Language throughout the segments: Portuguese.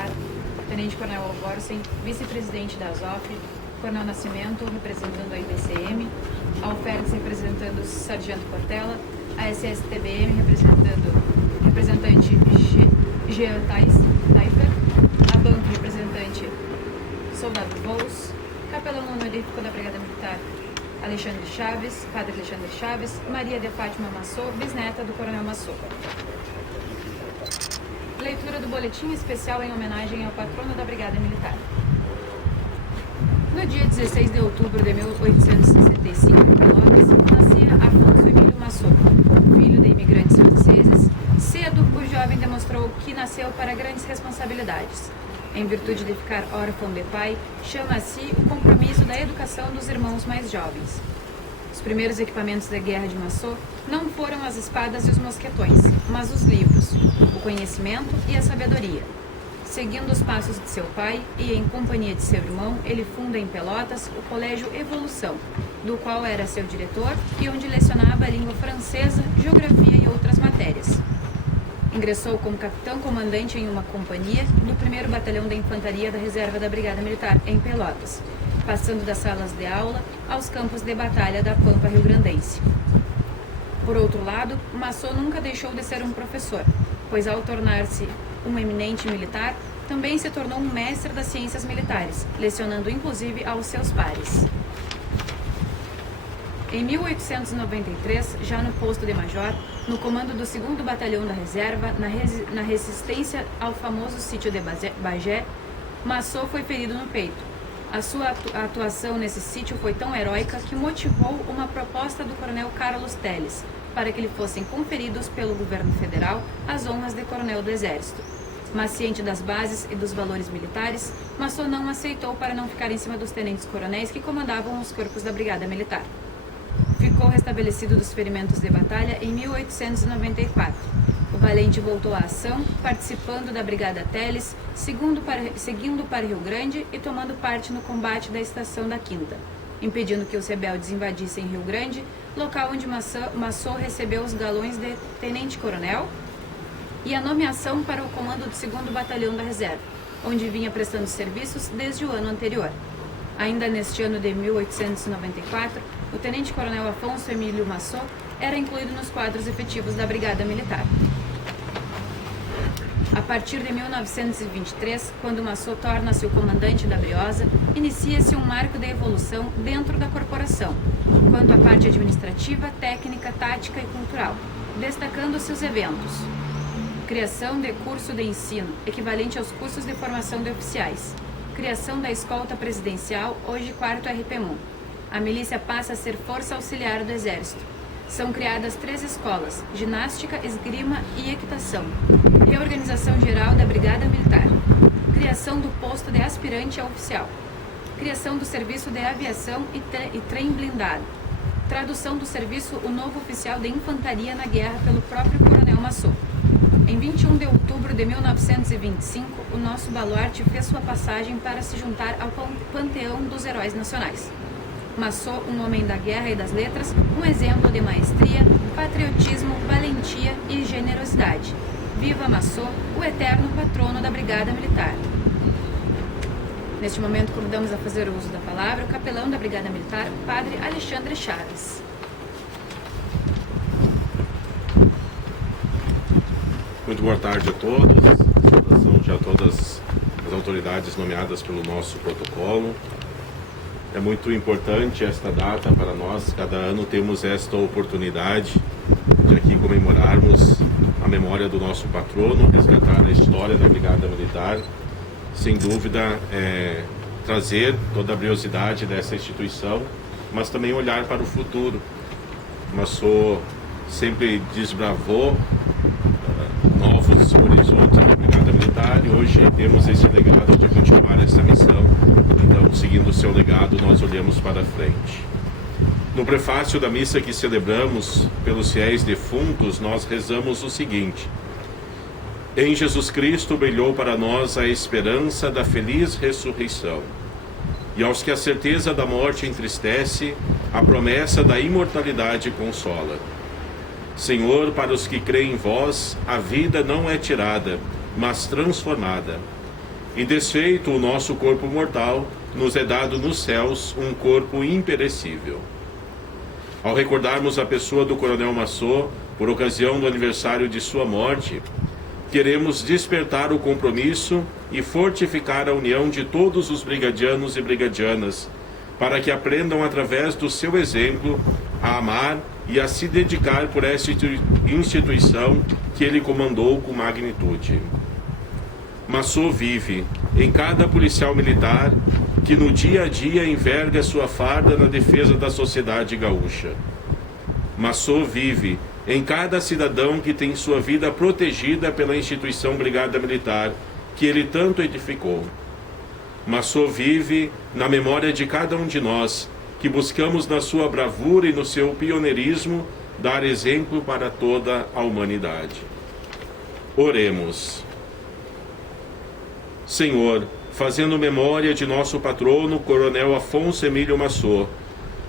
Militar, Tenente Coronel Alvorsen, Vice-Presidente da Azof, Coronel Nascimento, representando a IBCM, Alferes, representando o Sargento Portela, a SSTBM, representante Jean Taifer, a BAMP, representante Soldado Vols, Capelão Honorífico da Brigada Militar, Alexandre Chaves, Padre Alexandre Chaves, Maria de Fátima Massô, bisneta do Coronel Massô. Leitura do boletim especial em homenagem ao patrono da Brigada Militar. No dia 16 de outubro de 1865, em Pelotas, nascia Afonso Emílio Massô, filho de imigrantes franceses. Cedo, o jovem demonstrou que nasceu para grandes responsabilidades. Em virtude de ficar órfão de pai, chama a si o compromisso da educação dos irmãos mais jovens. Os primeiros equipamentos da guerra de Massô não foram as espadas e os mosquetões, mas os livros, o conhecimento e a sabedoria. Seguindo os passos de seu pai e em companhia de seu irmão, ele funda em Pelotas o Colégio Evolução, do qual era seu diretor e onde lecionava a língua francesa, geografia e outras matérias. Ingressou como capitão-comandante em uma companhia do 1º Batalhão da Infantaria da Reserva da Brigada Militar, em Pelotas, passando das salas de aula aos campos de batalha da Pampa Rio-Grandense. Por outro lado, Massô nunca deixou de ser um professor, pois ao tornar-se um eminente militar, também se tornou um mestre das ciências militares, lecionando inclusive aos seus pares. Em 1893, já no posto de major, no comando do 2º Batalhão da Reserva, na resistência ao famoso sítio de Bagé, Massô foi ferido no peito. A sua atuação nesse sítio foi tão heróica que motivou uma proposta do coronel Carlos Telles para que lhe fossem conferidos pelo governo federal as honras de coronel do Exército. Mas ciente das bases e dos valores militares, Massô não aceitou para não ficar em cima dos tenentes-coronéis que comandavam os corpos da Brigada Militar. Ficou restabelecido dos ferimentos de batalha em 1894. O valente voltou à ação, participando da Brigada Telles, seguindo para Rio Grande e tomando parte no combate da Estação da Quinta, impedindo que os rebeldes invadissem Rio Grande, local onde Massô recebeu os galões de tenente-coronel e a nomeação para o comando do 2º Batalhão da Reserva, onde vinha prestando serviços desde o ano anterior. Ainda neste ano de 1894, o tenente-coronel Afonso Emílio Massô era incluído nos quadros efetivos da Brigada Militar. A partir de 1923, quando Massô torna-se o comandante da Briosa, inicia-se um marco de evolução dentro da corporação, quanto à parte administrativa, técnica, tática e cultural, destacando-se os eventos. Criação de curso de ensino, equivalente aos cursos de formação de oficiais. Criação da escolta presidencial, hoje 4º RPMUN. A milícia passa a ser força auxiliar do Exército. São criadas 3 escolas, ginástica, esgrima e equitação. Reorganização geral da Brigada Militar. Criação do posto de aspirante a oficial. Criação do serviço de aviação e trem blindado. Tradução do serviço O Novo Oficial de Infantaria na Guerra pelo próprio Coronel Massô. Em 21 de outubro de 1925, o nosso baluarte fez sua passagem para se juntar ao panteão dos heróis nacionais. Massô, um homem da guerra e das letras, um exemplo de maestria, patriotismo, valentia e generosidade. Viva Massô, o eterno patrono da Brigada Militar. Neste momento, convidamos a fazer o uso da palavra o capelão da Brigada Militar, Padre Alexandre Chaves. Muito boa tarde a todos. Saudação já a todas as autoridades nomeadas pelo nosso protocolo. É muito importante esta data para nós. Cada ano temos esta oportunidade de aqui comemorarmos a memória do nosso patrono, resgatar a história da Brigada Militar. Sem dúvida, trazer toda a briosidade dessa instituição, mas também olhar para o futuro. Massô sempre desbravou novos horizontes na Brigada Militar e hoje temos esse legado de continuar essa missão. Então, seguindo o seu legado, nós olhamos para frente. No prefácio da missa que celebramos pelos fiéis defuntos, nós rezamos o seguinte: em Jesus Cristo brilhou para nós a esperança da feliz ressurreição, e aos que a certeza da morte entristece, a promessa da imortalidade consola. Senhor, para os que creem em vós, a vida não é tirada, mas transformada. e desfeito o nosso corpo mortal, nos é dado nos céus um corpo imperecível. Ao recordarmos a pessoa do Coronel Massot, por ocasião do aniversário de sua morte, queremos despertar o compromisso e fortificar a união de todos os brigadianos e brigadianas, para que aprendam através do seu exemplo a amar e a se dedicar por esta instituição que ele comandou com magnitude. Massot vive em cada policial militar que no dia a dia enverga sua farda na defesa da sociedade gaúcha. Massot vive em cada cidadão que tem sua vida protegida pela instituição Brigada Militar, que ele tanto edificou. Massot vive na memória de cada um de nós, que buscamos na sua bravura e no seu pioneirismo dar exemplo para toda a humanidade. Oremos. Senhor, fazendo memória de nosso patrono, Coronel Afonso Emílio Massot,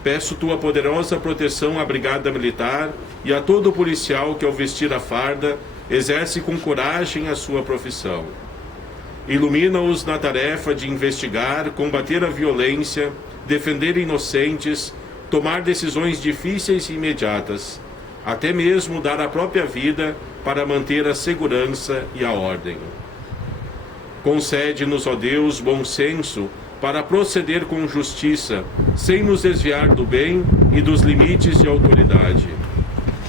peço tua poderosa proteção à Brigada Militar e a todo policial que, ao vestir a farda, exerce com coragem a sua profissão. Ilumina-os na tarefa de investigar, combater a violência, defender inocentes, tomar decisões difíceis e imediatas, até mesmo dar a própria vida para manter a segurança e a ordem. Concede-nos, ó Deus, bom senso para proceder com justiça, sem nos desviar do bem e dos limites de autoridade.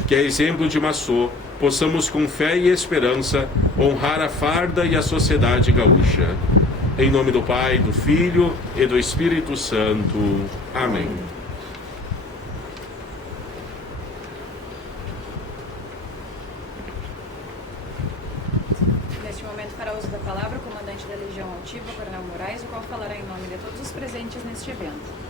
Que, a exemplo de Massot, possamos com fé e esperança honrar a farda e a sociedade gaúcha. Em nome do Pai, do Filho e do Espírito Santo. Amém. Neste momento fará uso da palavra o comandante da Legião Altiva, Coronel Moraes, o qual falará em nome de todos os presentes neste evento.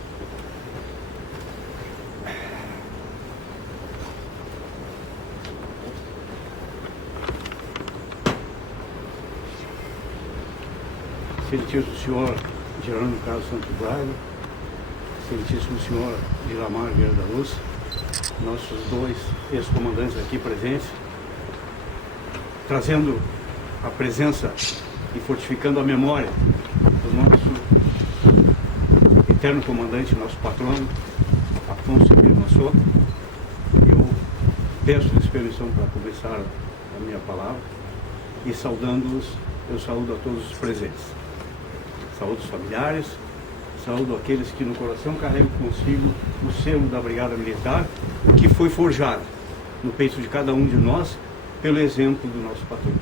Excelentíssimo senhor Jerônimo Carlos Santos Braga, excelentíssimo senhor Ilamar Vieira da Luz, nossos dois ex-comandantes aqui presentes, trazendo a presença e fortificando a memória do nosso eterno comandante, nosso patrono, Afonso Emílio Massot. Eu peço-lhes permissão para começar a minha palavra e saudando-os, eu saúdo a todos os presentes. Saúdo os familiares, saúdo aqueles que no coração carregam consigo o selo da Brigada Militar, que foi forjado no peito de cada um de nós pelo exemplo do nosso patrão.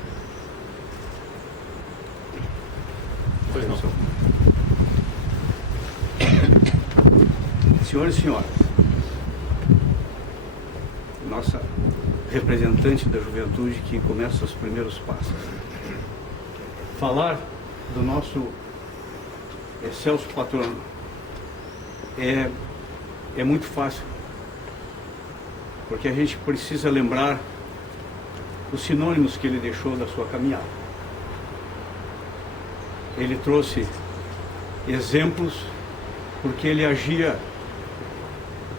Pois não. Senhores e senhoras, nossa representante da juventude que começa os primeiros passos. Falar do nosso excelso patrono é muito fácil, porque a gente precisa lembrar os sinônimos que ele deixou da sua caminhada. Ele trouxe exemplos porque ele agia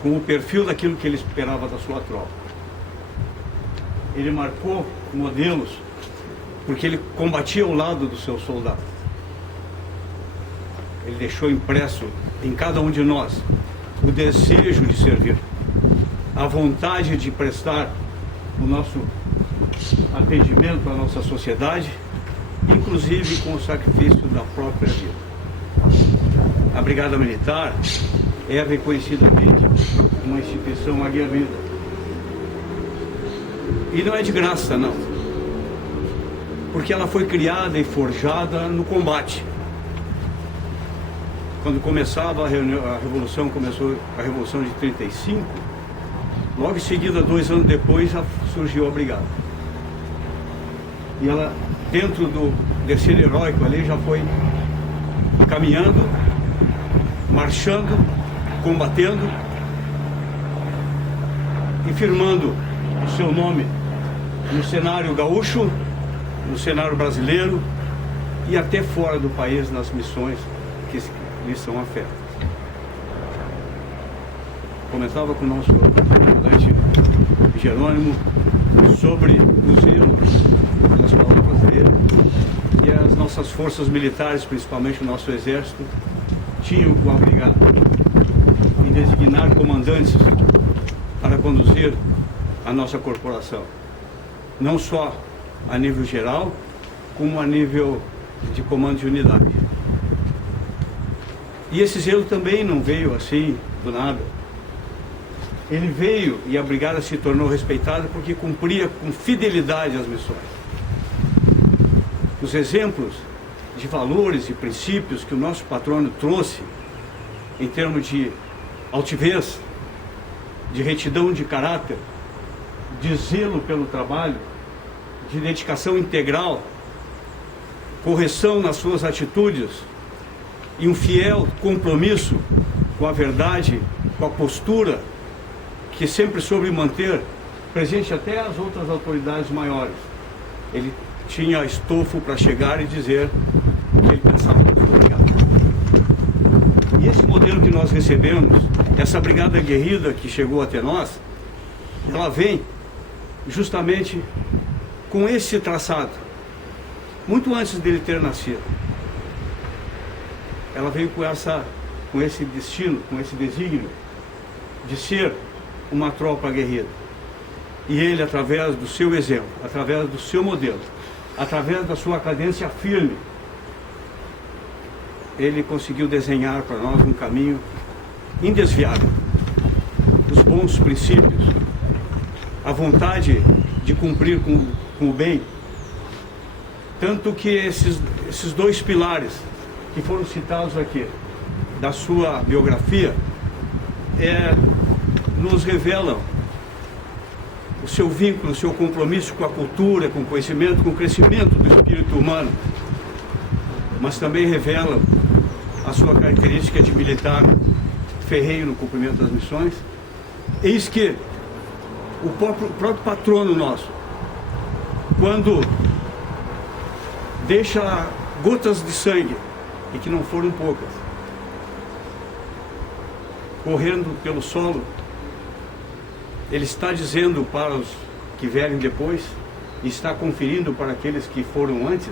com o perfil daquilo que ele esperava da sua tropa. Ele marcou modelos porque ele combatia ao lado do seu soldado. Ele deixou impresso em cada um de nós o desejo de servir, a vontade de prestar o nosso atendimento à nossa sociedade, inclusive com o sacrifício da própria vida. A Brigada Militar é reconhecidamente uma instituição aguerrida. E não é de graça, não. Porque ela foi criada e forjada no combate. Quando começava a Revolução, começou a Revolução de 35, logo em seguida, 2 anos depois, surgiu a Brigada. E ela, dentro do desfile heróico ali, já foi caminhando, marchando, combatendo e firmando o seu nome no cenário gaúcho, no cenário brasileiro e até fora do país, nas missões que lhes são afetas. Começava com o nosso comandante Jerônimo, sobre o zelo pelas palavras dele, e as nossas forças militares, principalmente o nosso exército, tinham o obrigado em designar comandantes para conduzir a nossa corporação, não só a nível geral, como a nível de comando de unidade. E esse zelo também não veio assim do nada. Ele veio e a brigada se tornou respeitada porque cumpria com fidelidade as missões. Os exemplos de valores e princípios que o nosso patrono trouxe em termos de altivez, de retidão de caráter, de zelo pelo trabalho, de dedicação integral, correção nas suas atitudes e um fiel compromisso com a verdade, com a postura que sempre soube manter presente até as outras autoridades maiores. Ele tinha estofo para chegar e dizer o que ele pensava do obrigado. E esse modelo que nós recebemos, essa brigada aguerrida que chegou até nós, ela vem justamente com esse traçado, muito antes dele ter nascido. Ela veio com esse destino, com esse desígnio de ser uma tropa aguerrida. E ele, através do seu exemplo, através do seu modelo, através da sua cadência firme, ele conseguiu desenhar para nós um caminho indesviável. Os bons princípios, a vontade de cumprir com o bem. Tanto que esses dois pilares que foram citados aqui, da sua biografia, nos revelam o seu vínculo, o seu compromisso com a cultura, com o conhecimento, com o crescimento do espírito humano, mas também revelam a sua característica de militar ferrenho no cumprimento das missões. Eis que o próprio patrono nosso, quando deixa gotas de sangue, e que não foram poucas, correndo pelo solo, ele está dizendo para os que vierem depois, e está conferindo para aqueles que foram antes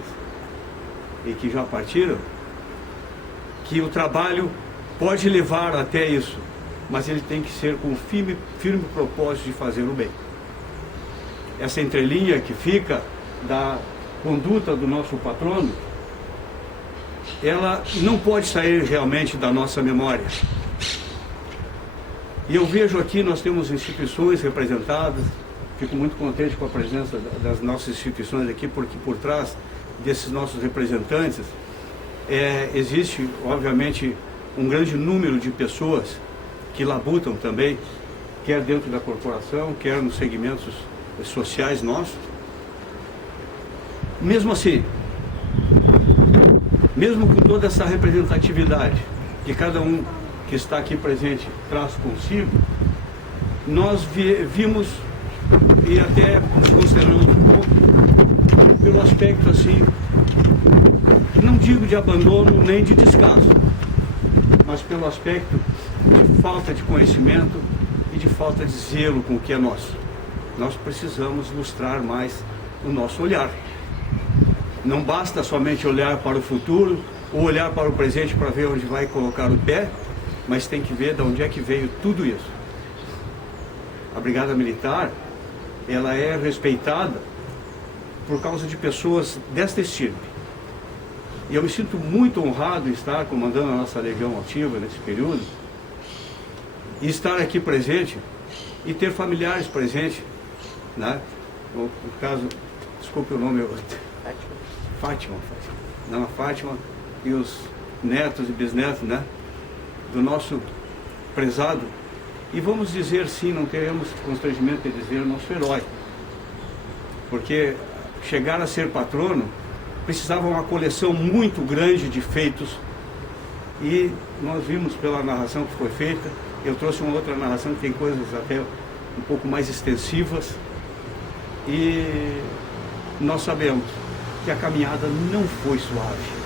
e que já partiram, que o trabalho pode levar até isso, mas ele tem que ser com firme propósito de fazer o bem. Essa entrelinha que fica da conduta do nosso patrono, ela não pode sair realmente da nossa memória. E eu vejo aqui, nós temos instituições representadas, fico muito contente com a presença das nossas instituições aqui, porque por trás desses nossos representantes existe, obviamente, um grande número de pessoas que labutam também, quer dentro da corporação, quer nos segmentos sociais nossos. Mesmo assim, mesmo com toda essa representatividade que cada um que está aqui presente traz consigo, nós vimos e até consideramos um pouco pelo aspecto assim, não digo de abandono nem de descaso, mas pelo aspecto de falta de conhecimento e de falta de zelo com o que é nosso. Nós precisamos lustrar mais o nosso olhar. Não basta somente olhar para o futuro ou olhar para o presente para ver onde vai colocar o pé, mas tem que ver de onde é que veio tudo isso. A Brigada Militar, ela é respeitada por causa de pessoas desta estirpe. E eu me sinto muito honrado em estar comandando a nossa Legião Altiva nesse período, e estar aqui presente e ter familiares presentes, né? No caso, desculpe o nome, Fátima, Dona Fátima e os netos e bisnetos, né, do nosso prezado, e vamos dizer sim, não teremos constrangimento de dizer nosso herói, porque chegar a ser patrono precisava uma coleção muito grande de feitos, e nós vimos pela narração que foi feita. Eu trouxe uma outra narração que tem coisas até um pouco mais extensivas, e nós sabemos que a caminhada não foi suave.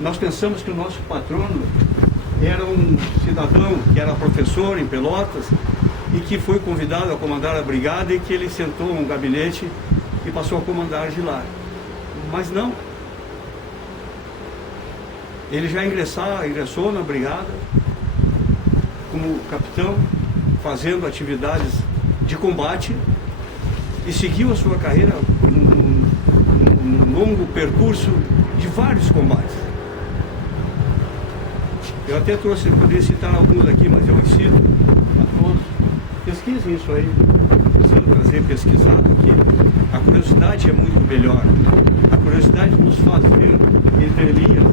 Nós pensamos que o nosso patrono era um cidadão que era professor em Pelotas e que foi convidado a comandar a brigada e que ele sentou num gabinete e passou a comandar de lá. Mas não. Ele já ingressou na brigada como capitão, fazendo atividades de combate e seguiu a sua carreira num longo percurso de vários combates. Eu até poderia citar alguns aqui, mas eu ensino a todos. Pesquisem isso aí. Precisando trazer pesquisado aqui. A curiosidade é muito melhor. A curiosidade nos faz ver entre linhas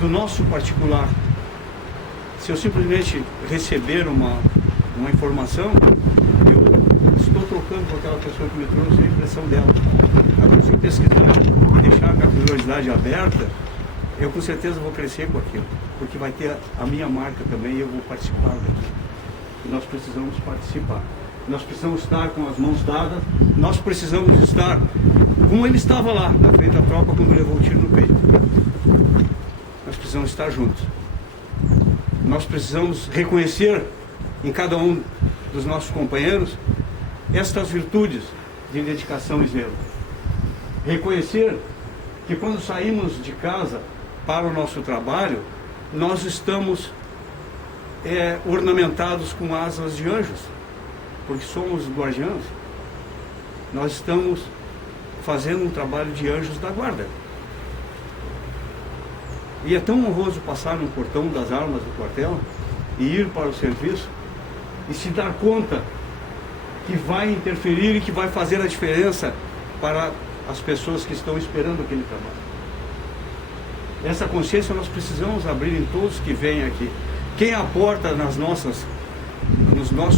do nosso particular. Se eu simplesmente receber uma informação, eu estou trocando com aquela pessoa que me trouxe a impressão dela. Agora, se eu pesquisar e deixar a curiosidade aberta, eu com certeza vou crescer com aquilo, porque vai ter a minha marca também e eu vou participar daquilo. E nós precisamos participar. Nós precisamos estar com as mãos dadas, nós precisamos estar como ele estava lá, na frente da tropa, quando levou o tiro no peito. Nós precisamos estar juntos. Nós precisamos reconhecer em cada um dos nossos companheiros estas virtudes de dedicação e zelo. Reconhecer que quando saímos de casa para o nosso trabalho, nós estamos ornamentados com asas de anjos, porque somos guardiães. Nós estamos fazendo um trabalho de anjos da guarda. E é tão honroso passar no portão das armas do quartel e ir para o serviço e se dar conta que vai interferir e que vai fazer a diferença para as pessoas que estão esperando aquele trabalho. Essa consciência nós precisamos abrir em todos que vêm aqui. Quem aporta nos nossos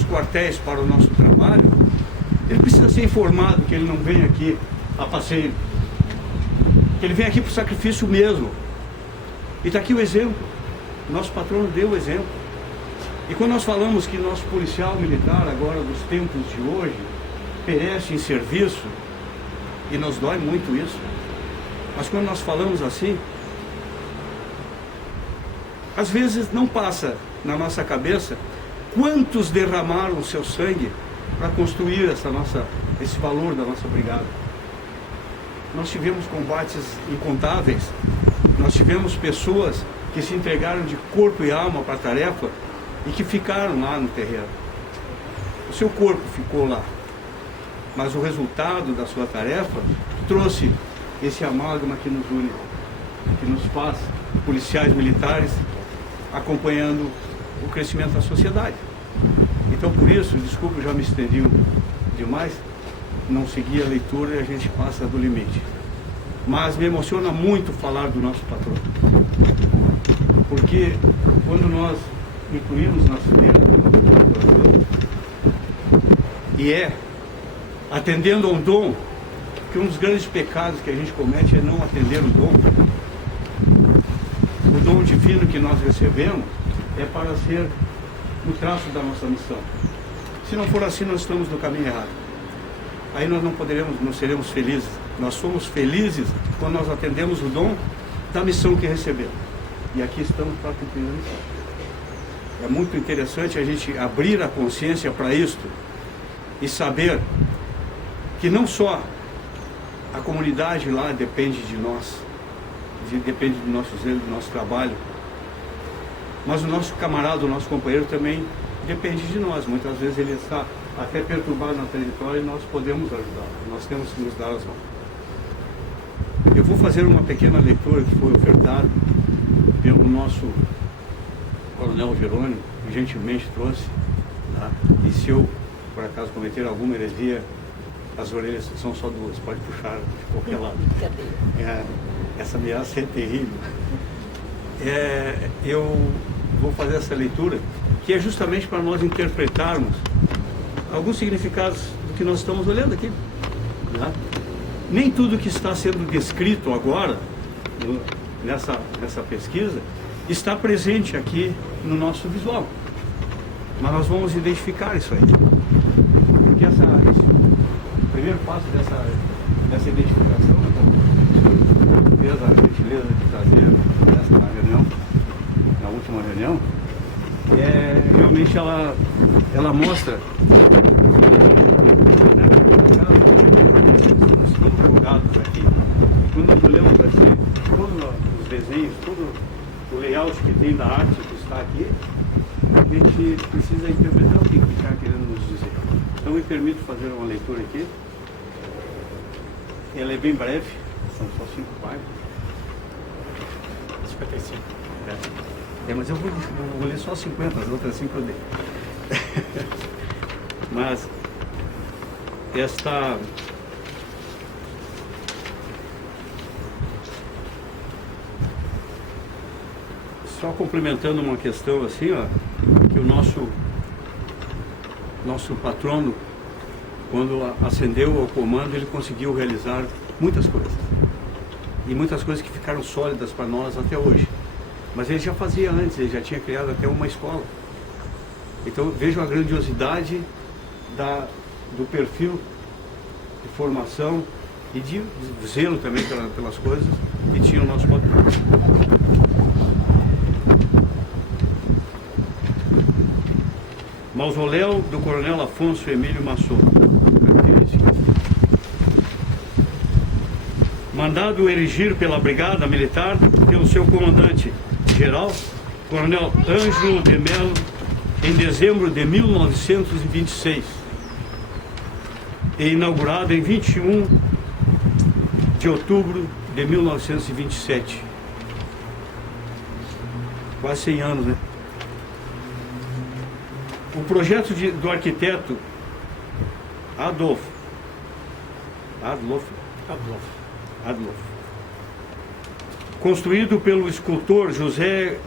quartéis para o nosso trabalho, ele precisa ser informado que ele não vem aqui a passeio, que ele vem aqui para o sacrifício mesmo. E está aqui o exemplo. Nosso patrono deu o exemplo. E quando nós falamos que nosso policial militar, agora dos tempos de hoje, perece em serviço, e nos dói muito isso, mas quando nós falamos assim, às vezes não passa na nossa cabeça quantos derramaram seu sangue para construir esse valor da nossa brigada. Nós tivemos combates incontáveis, nós tivemos pessoas que se entregaram de corpo e alma para a tarefa e que ficaram lá no terreno. O seu corpo ficou lá, mas o resultado da sua tarefa trouxe esse amálgama que nos une, que nos faz policiais militares acompanhando o crescimento da sociedade. Então, por isso, desculpa, eu já me estendi demais, não segui a leitura e a gente passa do limite. Mas me emociona muito falar do nosso patrão, porque quando nós incluímos na cimeira e atendendo a um dom, que um dos grandes pecados que a gente comete é não atender o dom. O dom divino que nós recebemos é para ser o traço da nossa missão. Se não for assim, nós estamos no caminho errado. Aí nós não seremos felizes. Nós somos felizes quando nós atendemos o dom da missão que recebemos. E aqui estamos para cumprir a missão. É muito interessante a gente abrir a consciência para isto e saber que não só a comunidade lá depende de nós, depende do nosso zelo, do nosso trabalho, mas o nosso camarada, o nosso companheiro também depende de nós. Muitas vezes ele está até perturbado na trajetória e nós podemos ajudá-lo, nós temos que nos dar as mãos. Eu vou fazer uma pequena leitura que foi ofertada pelo nosso coronel Jerônimo, que gentilmente trouxe, tá? E se eu, por acaso, cometer alguma heresia, as orelhas são só duas, pode puxar de qualquer lado. Essa ameaça é terrível. Eu vou fazer essa leitura, que é justamente para nós interpretarmos alguns significados do que nós estamos olhando aqui. Tá? Nem tudo que está sendo descrito agora, nessa pesquisa, está presente aqui no nosso visual. Mas nós vamos identificar isso aí. Porque esse primeiro passo dessa identificação, fez a gentileza de trazer essa reunião, na última reunião, é realmente realmente ela mostra nós estamos jogados aqui. E quando nós olhamos assim, todos os desenhos, todo o layout que tem da arte que está aqui, a gente precisa interpretar o que está querendo nos dizer. Então me permito fazer uma leitura aqui. Ela é bem breve, são só 5 páginas. 55. Mas eu vou ler só 50, as outras 5 eu dei. Mas esta só complementando uma questão assim, ó, que o nosso patrono, quando ascendeu ao comando, ele conseguiu realizar muitas coisas. E muitas coisas que ficaram sólidas para nós até hoje. Mas ele já fazia antes, ele já tinha criado até uma escola. Então vejam a grandiosidade do perfil de formação e de zelo também pelas coisas que tinha o nosso patrão. Mausoléu do Coronel Afonso Emílio Massot. Mandado erigir pela Brigada Militar pelo seu comandante-geral, Coronel Ângelo de Melo, em dezembro de 1926, e inaugurado em 21 de outubro de 1927. Quase 100 anos, né? O projeto do arquiteto Adolf, construído pelo escultor José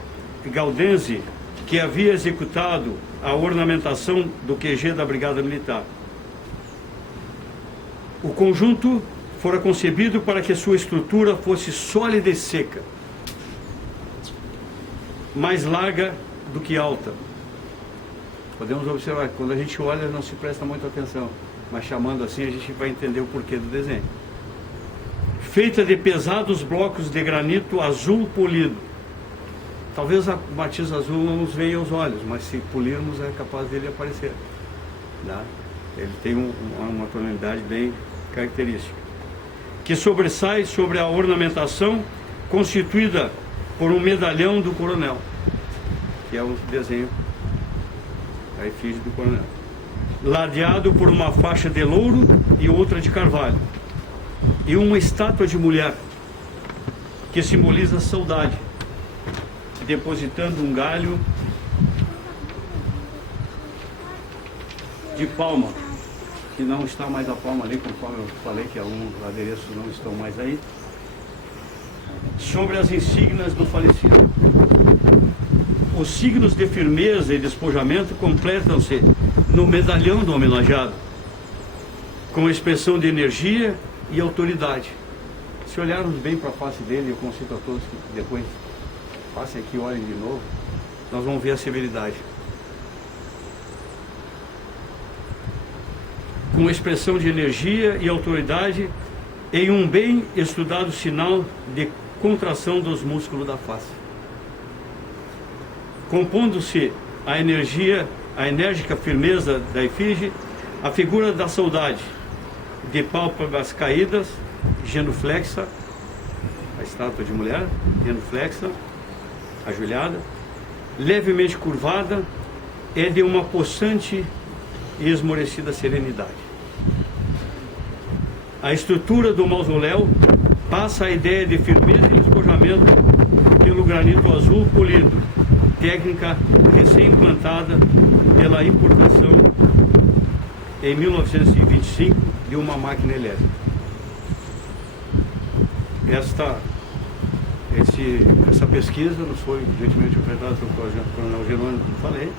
Gaudenzi, que havia executado a ornamentação do QG da Brigada Militar. O conjunto fora concebido para que sua estrutura fosse sólida e seca, mais larga do que alta. Podemos observar que quando a gente olha não se presta muita atenção, mas chamando assim a gente vai entender o porquê do desenho. Feita de pesados blocos de granito azul polido. Talvez a matiz azul não nos venha aos olhos, mas se polirmos é capaz dele aparecer. Né? Ele tem uma tonalidade bem característica. Que sobressai sobre a ornamentação constituída por um medalhão do coronel, que é o desenho, a efígie do coronel. Ladeado por uma faixa de louro e outra de carvalho. E uma estátua de mulher, que simboliza a saudade, depositando um galho de palma, que não está mais a palma ali, conforme eu falei que alguns adereços não estão mais aí, sobre as insígnias do falecido. Os signos de firmeza e despojamento completam-se no medalhão do homenageado, com a expressão de energia e autoridade. Se olharmos bem para a face dele, eu conceito a todos que depois passem aqui e olhem de novo, nós vamos ver a severidade. Com expressão de energia e autoridade em um bem estudado sinal de contração dos músculos da face. Compondo-se a enérgica firmeza da efígie, a figura da saudade, de pálpebras caídas, genuflexa, a estátua de mulher, genuflexa, ajoelhada, levemente curvada, é de uma possante e esmorecida serenidade. A estrutura do mausoléu passa a ideia de firmeza e despojamento pelo granito azul polido, técnica recém-implantada pela importação em 1925 de uma máquina elétrica. Essa pesquisa nos foi gentilmente ofertada pelo Coronel Jerônimo, como falei,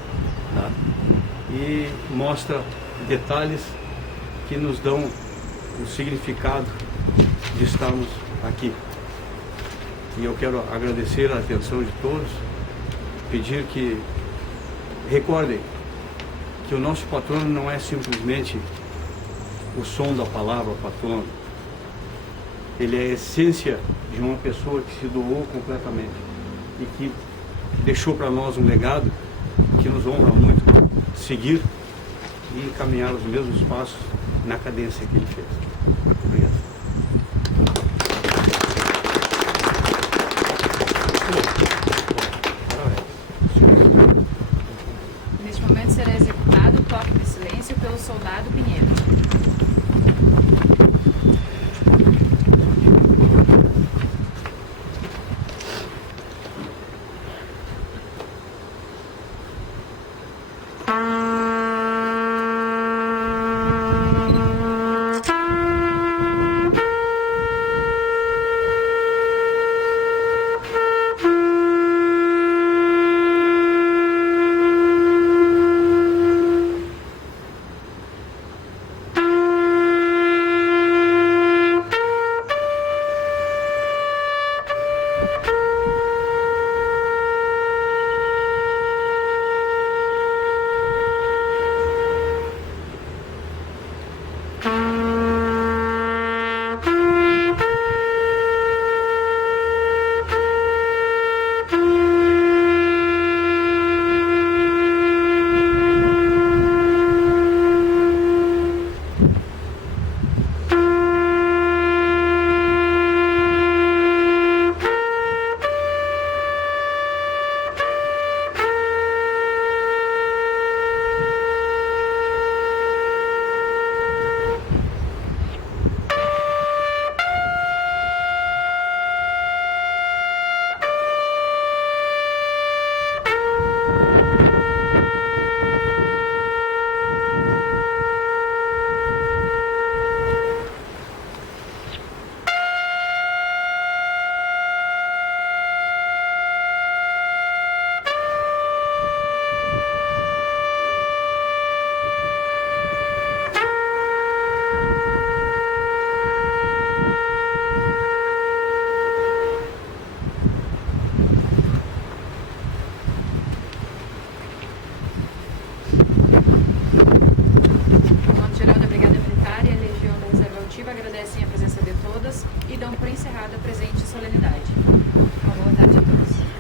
tá? E mostra detalhes que nos dão o significado de estarmos aqui. E eu quero agradecer a atenção de todos, pedir que recordem que o nosso patrono não é simplesmente o som da palavra patrono. Ele é a essência de uma pessoa que se doou completamente e que deixou para nós um legado que nos honra muito seguir e caminhar os mesmos passos na cadência que ele fez. Obrigado. Neste momento será executado o toque de silêncio pelo soldado Pinheiro. Agradecem a presença de todas e dão por encerrada a presente solenidade. Uma boa tarde a todos.